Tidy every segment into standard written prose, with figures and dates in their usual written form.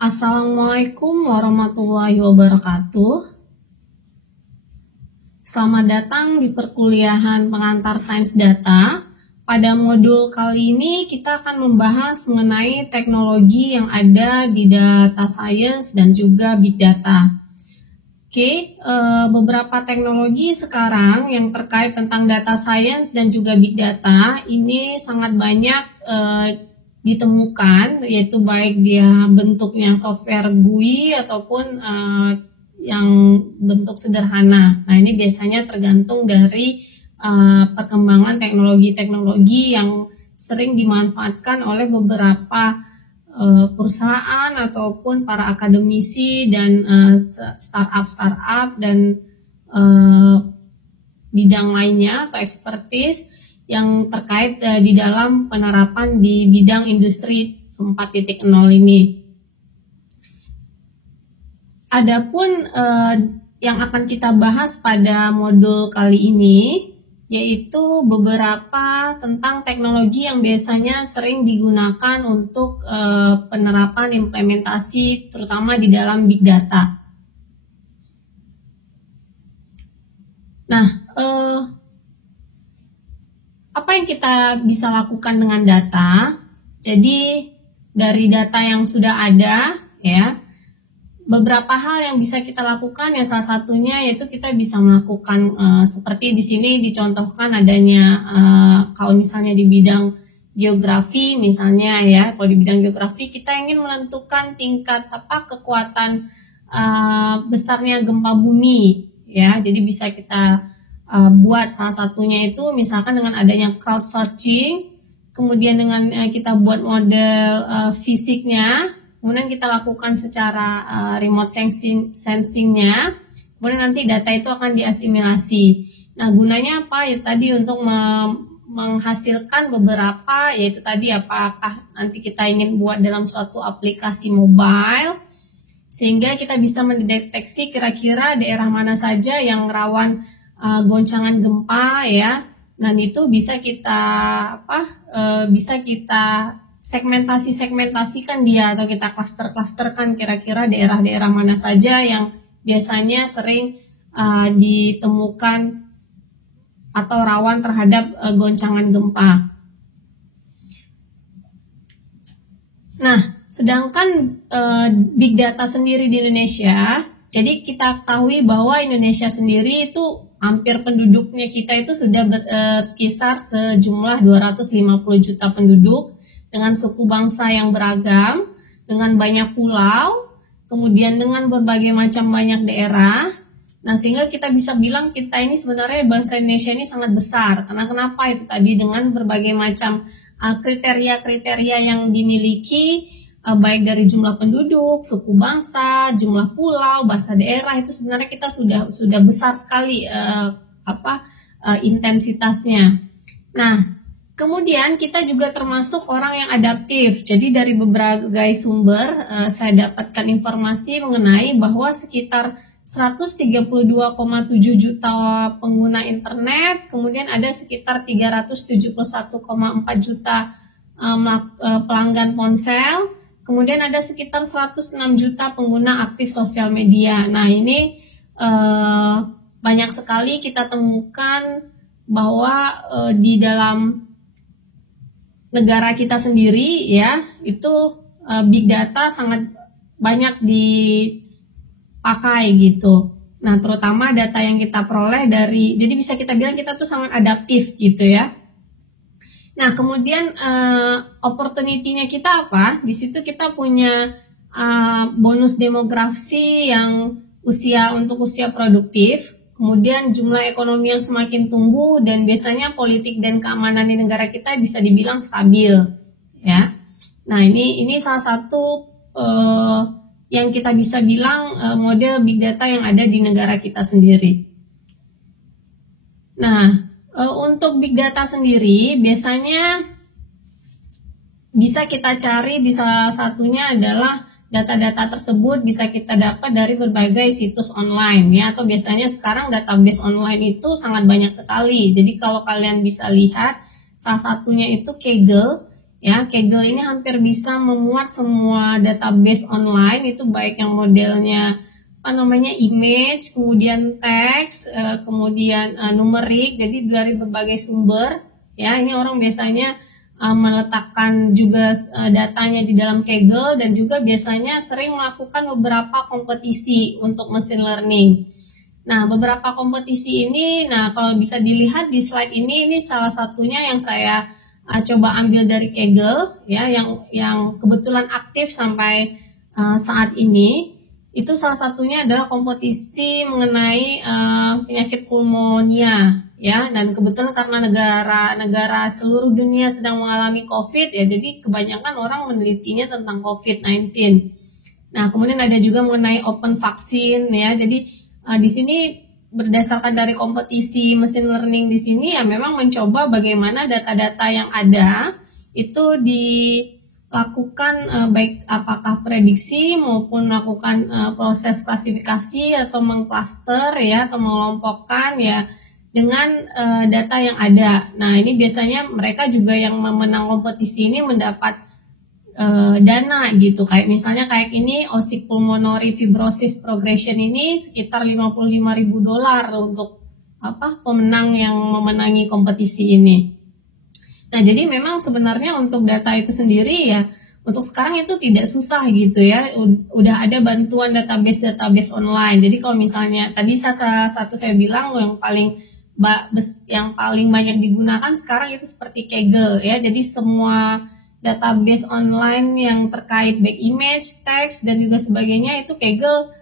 Assalamualaikum warahmatullahi wabarakatuh. Selamat datang di perkuliahan pengantar sains data. Pada modul kali ini kita akan membahas mengenai teknologi yang ada di data science dan juga big data. Beberapa teknologi sekarang yang terkait tentang data science dan juga big data ini sangat banyak ditemukan, yaitu baik dia bentuknya software GUI ataupun yang bentuk sederhana. Nah, ini biasanya tergantung dari perkembangan teknologi-teknologi yang sering dimanfaatkan oleh beberapa perusahaan ataupun para akademisi dan startup dan bidang lainnya atau expertise yang terkait di dalam penerapan di bidang industri 4.0 ini. Adapun yang akan kita bahas pada modul kali ini yaitu beberapa tentang teknologi yang biasanya sering digunakan untuk penerapan implementasi terutama di dalam big data. Nah, apa yang kita bisa lakukan dengan data? Jadi dari data yang sudah ada, ya, beberapa hal yang bisa kita lakukan ya, salah satunya yaitu kita bisa melakukan seperti di sini dicontohkan adanya kalau misalnya di bidang geografi misalnya ya, kalau di bidang geografi kita ingin menentukan tingkat kekuatan besarnya gempa bumi ya, jadi bisa kita buat salah satunya itu misalkan dengan adanya crowdsourcing, kemudian dengan kita buat model fisiknya, kemudian kita lakukan secara remote sensingnya, kemudian nanti data itu akan diasimilasi. Nah, gunanya apa? Ya tadi untuk menghasilkan beberapa, yaitu tadi apakah nanti kita ingin buat dalam suatu aplikasi mobile, sehingga kita bisa mendeteksi kira-kira daerah mana saja yang rawan goncangan gempa ya. Dan itu bisa kita segmentasikan dia, atau kita klaster-klasterkan kira-kira daerah-daerah mana saja yang biasanya sering ditemukan atau rawan terhadap goncangan gempa. Nah, sedangkan big data sendiri di Indonesia, jadi kita ketahui bahwa Indonesia sendiri itu hampir penduduknya kita itu sudah berkisar sejumlah 250 juta penduduk dengan suku bangsa yang beragam, dengan banyak pulau, kemudian dengan berbagai macam banyak daerah. Nah, sehingga kita bisa bilang kita ini sebenarnya bangsa Indonesia ini sangat besar. Karena kenapa? Itu tadi dengan berbagai macam kriteria-kriteria yang dimiliki, baik dari jumlah penduduk, suku bangsa, jumlah pulau, bahasa daerah, itu sebenarnya kita sudah besar sekali intensitasnya. Nah, kemudian kita juga termasuk orang yang adaptif. Jadi dari berbagai sumber saya dapatkan informasi mengenai bahwa sekitar 132,7 juta pengguna internet, kemudian ada sekitar 371,4 juta pelanggan ponsel, kemudian ada sekitar 106 juta pengguna aktif sosial media. Nah, ini banyak sekali kita temukan bahwa di dalam negara kita sendiri ya, itu big data sangat banyak dipakai gitu. Nah, terutama data yang kita peroleh dari, jadi bisa kita bilang kita tuh sangat adaptif gitu ya. Nah, kemudian opportunity-nya kita apa? Di situ kita punya bonus demografi yang untuk usia produktif, kemudian jumlah ekonomi yang semakin tumbuh, dan biasanya politik dan keamanan di negara kita bisa dibilang stabil, ya. Nah, ini salah satu yang kita bisa bilang model big data yang ada di negara kita sendiri. Nah, untuk big data sendiri biasanya bisa kita cari, di salah satunya adalah data-data tersebut bisa kita dapat dari berbagai situs online ya, atau biasanya sekarang database online itu sangat banyak sekali. Jadi kalau kalian bisa lihat, salah satunya itu Kaggle Ya, Kaggle ini hampir bisa memuat semua database online, itu baik yang modelnya image, kemudian teks, kemudian numerik, jadi dari berbagai sumber. Ya, ini orang biasanya meletakkan juga datanya di dalam Kaggle, dan juga biasanya sering melakukan beberapa kompetisi untuk machine learning. Nah, beberapa kompetisi ini, kalau bisa dilihat di slide ini salah satunya yang saya coba ambil dari Kaggle, ya, yang kebetulan aktif sampai saat ini. Itu salah satunya adalah kompetisi mengenai penyakit pneumonia, ya, dan kebetulan karena negara seluruh dunia sedang mengalami COVID, ya, jadi kebanyakan orang menelitinya tentang COVID-19. Nah, kemudian ada juga mengenai open vaksin, ya, jadi di sini berdasarkan dari kompetisi machine learning di sini, ya, memang mencoba bagaimana data-data yang ada itu dilakukan baik apakah prediksi maupun melakukan proses klasifikasi atau mengcluster, ya, atau mengelompokkan, ya, dengan data yang ada. Nah, ini biasanya mereka juga yang memenang kompetisi ini mendapat dana gitu, kayak misalnya kayak ini OSIC pulmonary fibrosis progression ini sekitar $55.000 untuk pemenang yang memenangi kompetisi ini. Nah, jadi memang sebenarnya untuk data itu sendiri, ya, untuk sekarang itu tidak susah gitu, ya, udah ada bantuan database online. Jadi kalau misalnya tadi saya bilang yang paling banyak digunakan sekarang itu seperti Kaggle, ya, jadi semua database online yang terkait back image, teks, dan juga sebagainya itu Kaggle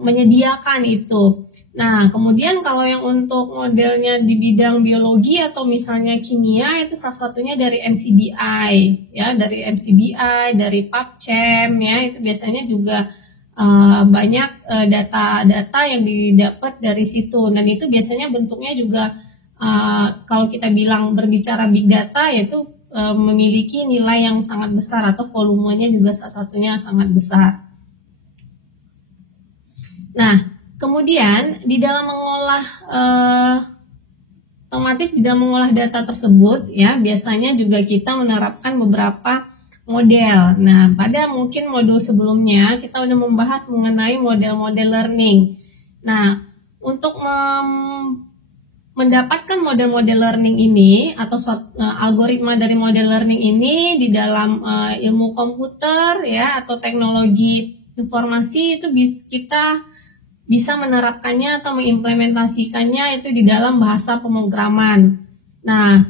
menyediakan itu. Nah, kemudian kalau yang untuk modelnya di bidang biologi atau misalnya kimia, itu salah satunya dari NCBI, ya, dari PubChem, ya, itu biasanya juga banyak data-data yang didapat dari situ, dan itu biasanya bentuknya juga kalau kita bilang berbicara big data, yaitu memiliki nilai yang sangat besar atau volumenya juga salah satunya sangat besar. Nah, kemudian di dalam mengolah otomatis di dalam mengolah data tersebut, ya, biasanya juga kita menerapkan beberapa model. Nah, pada mungkin modul sebelumnya kita udah membahas mengenai model-model learning. Nah, untuk mendapatkan model-model learning ini atau algoritma dari model learning ini di dalam ilmu komputer, ya, atau teknologi informasi, itu kita bisa menerapkannya atau mengimplementasikannya itu di dalam bahasa pemrograman. Nah,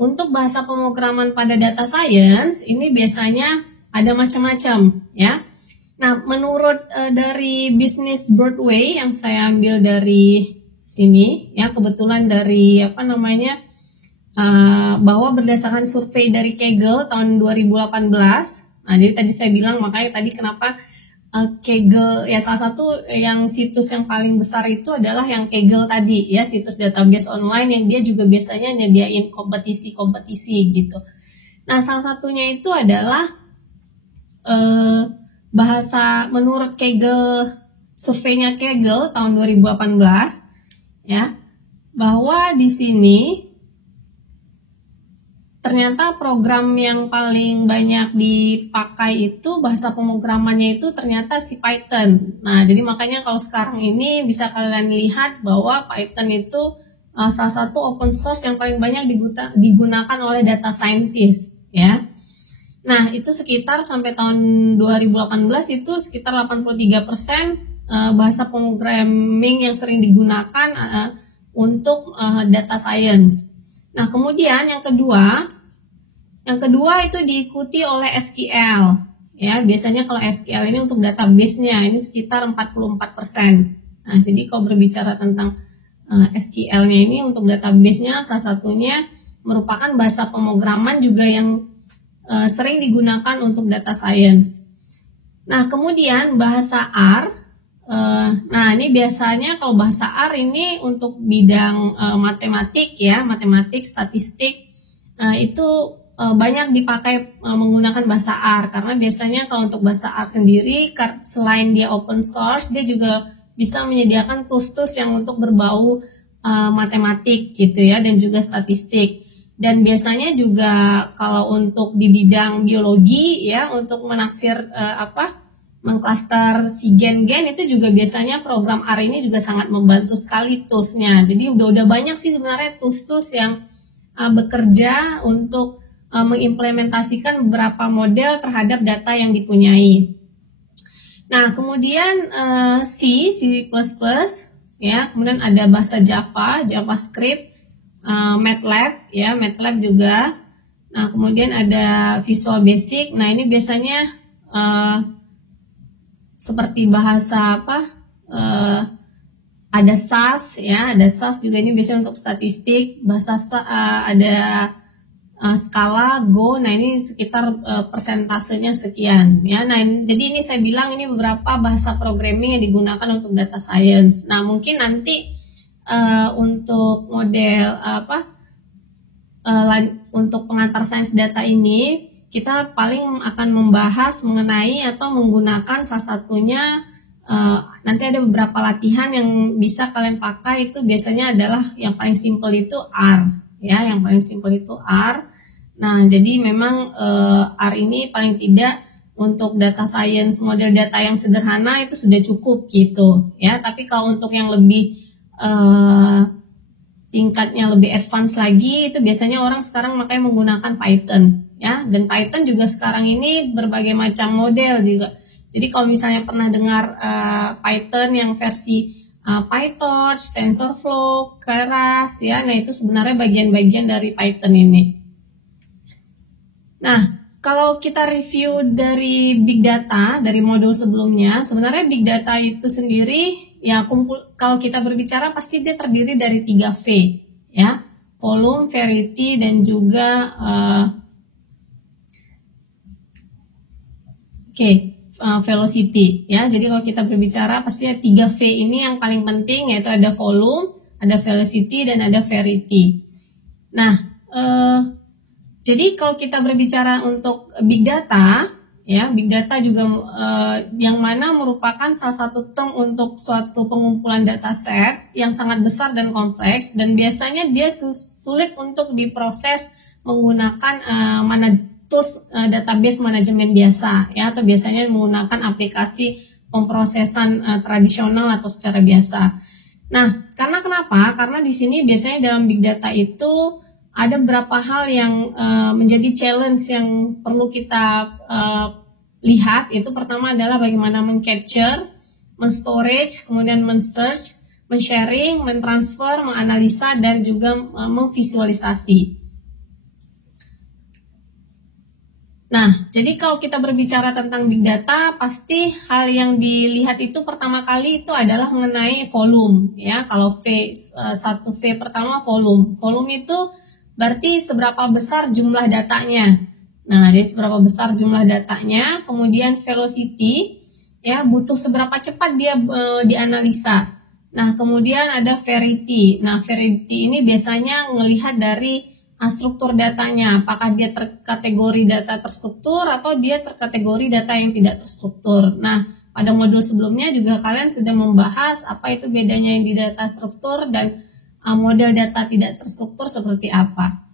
untuk bahasa pemrograman pada data science ini biasanya ada macam-macam, ya. Nah, menurut dari Business Broadway yang saya ambil dari sini, ya, kebetulan dari bahwa berdasarkan survei dari Kaggle tahun 2018. Nah, jadi tadi saya bilang, makanya tadi kenapa Kaggle, ya, salah satu yang situs yang paling besar itu adalah yang Kaggle tadi, ya, situs database online yang dia juga biasanya nyediain kompetisi-kompetisi gitu. Nah, salah satunya itu adalah bahasa menurut Kaggle, surveinya Kaggle tahun 2018, ya, bahwa di sini ternyata program yang paling banyak dipakai itu bahasa pemrogramannya itu ternyata si Python. Nah, jadi makanya kalau sekarang ini bisa kalian lihat bahwa Python itu salah satu open source yang paling banyak digunakan oleh data scientist, ya. Nah, itu sekitar sampai tahun 2018 itu sekitar 83% bahasa pemrogramming yang sering digunakan untuk data science. Nah, kemudian yang kedua itu diikuti oleh SQL, ya. Biasanya kalau SQL ini untuk database-nya ini sekitar 44%. Nah, jadi kalau berbicara tentang SQL-nya ini untuk database-nya salah satunya merupakan bahasa pemrograman juga yang sering digunakan untuk data science. Nah, kemudian bahasa R. Nah, ini biasanya kalau bahasa R ini untuk bidang matematik, ya, matematik, statistik, itu banyak dipakai menggunakan bahasa R, karena biasanya kalau untuk bahasa R sendiri, selain dia open source, dia juga bisa menyediakan tools-tools yang untuk berbau matematik gitu, ya, dan juga statistik. Dan biasanya juga kalau untuk di bidang biologi ya, untuk menaksir mengklaster si gen-gen itu juga biasanya program R ini juga sangat membantu sekali toolsnya. Jadi udah banyak sih sebenarnya tools-tools yang bekerja untuk mengimplementasikan beberapa model terhadap data yang dipunyai. Nah, kemudian C++, ya, kemudian ada bahasa Java, JavaScript, MATLAB, ya, MATLAB juga. Nah, kemudian ada Visual Basic. Nah, ini biasanya seperti bahasa ada SAS, ya, ada SAS juga, ini biasanya untuk statistik. Bahasa ada skala, Go. Nah, ini sekitar persentasenya sekian, ya. Nah, jadi ini saya bilang ini beberapa bahasa programming yang digunakan untuk data science. Nah, mungkin nanti untuk model untuk pengantar sains data ini kita paling akan membahas mengenai atau menggunakan salah satunya nanti ada beberapa latihan yang bisa kalian pakai. Itu biasanya adalah yang paling simple itu R, ya, yang paling simple itu R. Nah, jadi memang R ini paling tidak untuk data science model data yang sederhana itu sudah cukup gitu, ya. Tapi kalau untuk yang lebih tingkatnya lebih advance lagi itu biasanya orang sekarang makanya menggunakan Python, ya. Dan Python juga sekarang ini berbagai macam model juga. Jadi kalau misalnya pernah dengar Python yang versi PyTorch, TensorFlow, Keras, ya, nah itu sebenarnya bagian-bagian dari Python ini. Nah, kalau kita review dari Big Data, dari modul sebelumnya, sebenarnya Big Data itu sendiri, ya kalau kita berbicara pasti dia terdiri dari 3 V, ya, volume, variety, dan juga velocity, ya. Jadi kalau kita berbicara pasti 3 V ini yang paling penting, yaitu ada volume, ada velocity, dan ada variety. Nah, jadi kalau kita berbicara untuk big data, ya, big data juga yang mana merupakan salah satu term untuk suatu pengumpulan dataset yang sangat besar dan kompleks, dan biasanya dia sulit untuk diproses menggunakan tools database manajemen biasa, ya, atau biasanya menggunakan aplikasi pemrosesan tradisional atau secara biasa. Nah, karena kenapa? Karena di sini biasanya dalam big data itu ada beberapa hal yang menjadi challenge yang perlu kita lihat. Itu pertama adalah bagaimana men-capture, men-storage, kemudian men-search, men-sharing, men-transfer, menganalisa, dan juga memvisualisasi. Nah, jadi kalau kita berbicara tentang big data, pasti hal yang dilihat itu pertama kali itu adalah mengenai volume, ya. Kalau satu V pertama volume. Volume itu berarti seberapa besar jumlah datanya. Nah, jadi seberapa besar jumlah datanya. Kemudian velocity, ya, butuh seberapa cepat dia dianalisa. Nah, kemudian ada variety. Nah, variety ini biasanya melihat dari struktur datanya. Apakah dia terkategori data terstruktur atau dia terkategori data yang tidak terstruktur. Nah, pada modul sebelumnya juga kalian sudah membahas apa itu bedanya yang di data struktur dan model data tidak terstruktur seperti apa.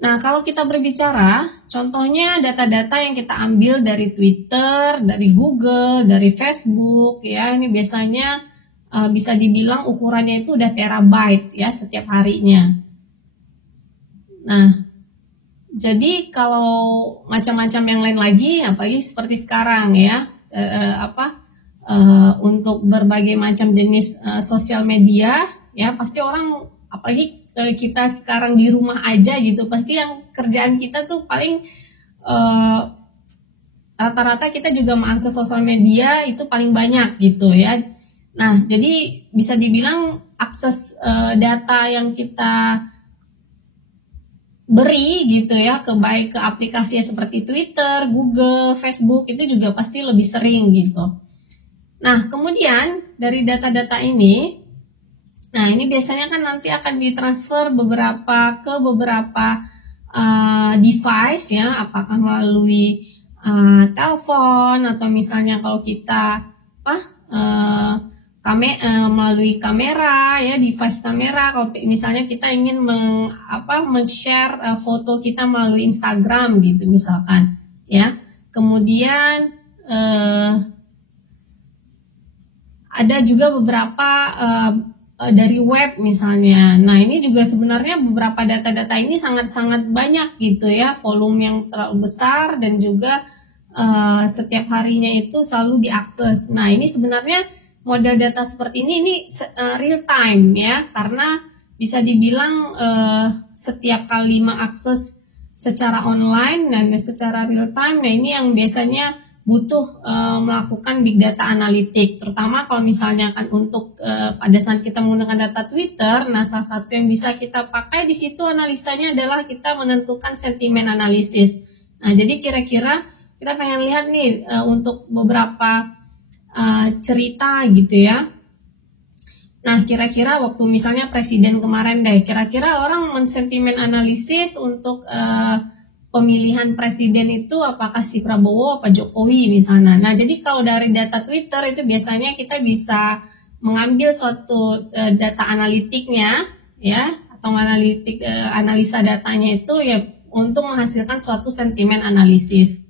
Nah, kalau kita berbicara, contohnya data-data yang kita ambil dari Twitter, dari Google, dari Facebook, ya, ini biasanya bisa dibilang ukurannya itu udah terabyte, ya, setiap harinya. Nah, jadi kalau macam-macam yang lain lagi, apalagi seperti sekarang, ya, untuk berbagai macam jenis sosial media, ya, pasti orang, apalagi kita sekarang di rumah aja gitu, pasti yang kerjaan kita tuh paling rata-rata kita juga mengakses sosial media itu paling banyak gitu, ya. Nah, jadi bisa dibilang akses data yang kita beri gitu, ya, baik ke aplikasi seperti Twitter, Google, Facebook, itu juga pasti lebih sering gitu. Nah, kemudian dari data-data ini, nah ini biasanya kan nanti akan ditransfer ke beberapa device, ya, apakah melalui telepon atau misalnya kalau kita melalui kamera ya, device kamera. Kalau misalnya kita ingin men-share foto kita melalui Instagram gitu misalkan ya. Kemudian ada juga beberapa dari web misalnya. Nah, ini juga sebenarnya beberapa data-data ini sangat-sangat banyak gitu ya, volume yang terlalu besar dan juga setiap harinya itu selalu diakses. Nah, ini sebenarnya model data seperti ini real time ya, karena bisa dibilang setiap kali mengakses secara online dan secara real time. Nah, ini yang biasanya butuh melakukan big data analitik, terutama kalau misalnya kan untuk pada saat kita menggunakan data Twitter. Nah, salah satu yang bisa kita pakai di situ analisanya adalah kita menentukan sentimen analisis. Nah, jadi kira-kira kita pengen lihat nih untuk beberapa cerita gitu ya. Nah, kira-kira waktu misalnya presiden kemarin deh, kira-kira orang mensentimen analisis untuk pemilihan presiden itu apakah si Prabowo apa Jokowi misalnya. Nah, jadi kalau dari data Twitter itu biasanya kita bisa mengambil suatu data analitiknya ya, atau analisa datanya itu ya untuk menghasilkan suatu sentimen analisis.